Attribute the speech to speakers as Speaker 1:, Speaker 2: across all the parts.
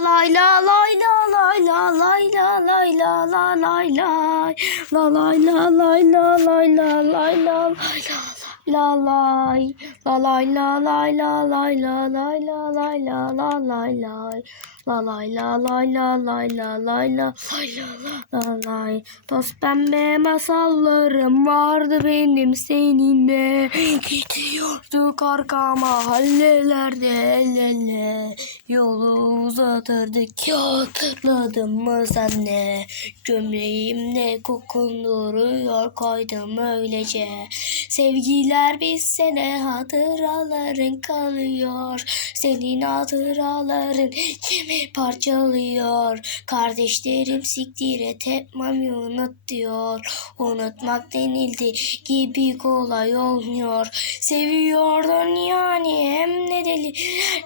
Speaker 1: lay la lay la lay la lay la lay la la lay lay la lay la lay la lay la lay la la lay la lay la lay la lay la lay la lay la la lay lay la lay la lay la lay la lay la la lay toz pembe masallarım vardı benim seninle gidiyorduk arka mahallelerde le le Yolu uzatırdık ya hatırladın mı sen ne? Gömleğimde kokun duruyor koydum öylece. Sevgiler biz sene hatıraların kalıyor. Senin hatıraların kimi parçalıyor? Kardeşlerim siktir et etmemi unut diyor. Unutmak denildi gibi kolay olmuyor. Seviyordun yani hem ne deli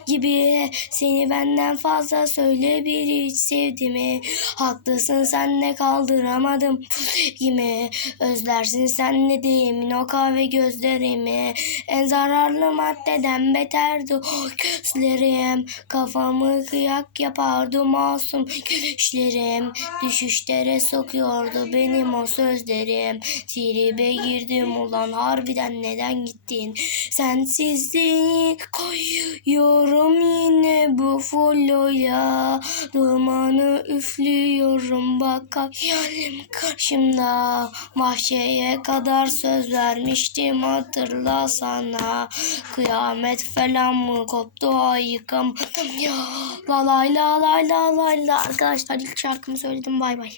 Speaker 1: gibi. Seni benden fazla söyle bir hiç sevdi mi? Haklısın sen de kaldıramadım gibi Özlersin sen ne deyimin o kahve gözlerimi. En zararlı maddeden beterdi o gözlerim. Kafamı kıyak yapardı masum gülüşlerim. Düşüşlere sokuyordu benim o sözlerim. Tribe girdim ulan harbiden neden gittin Sensizliği koyuyorum yine bu folyoya. Dumanı üflüyorum bak hayalim karşımda. Mahşeye kadar söz vermiştim hatırla sana. Kıyamet falan mı koptu ay ya. La lay la lay la lay la. Arkadaşlar ilk şarkımı söyledim bay bay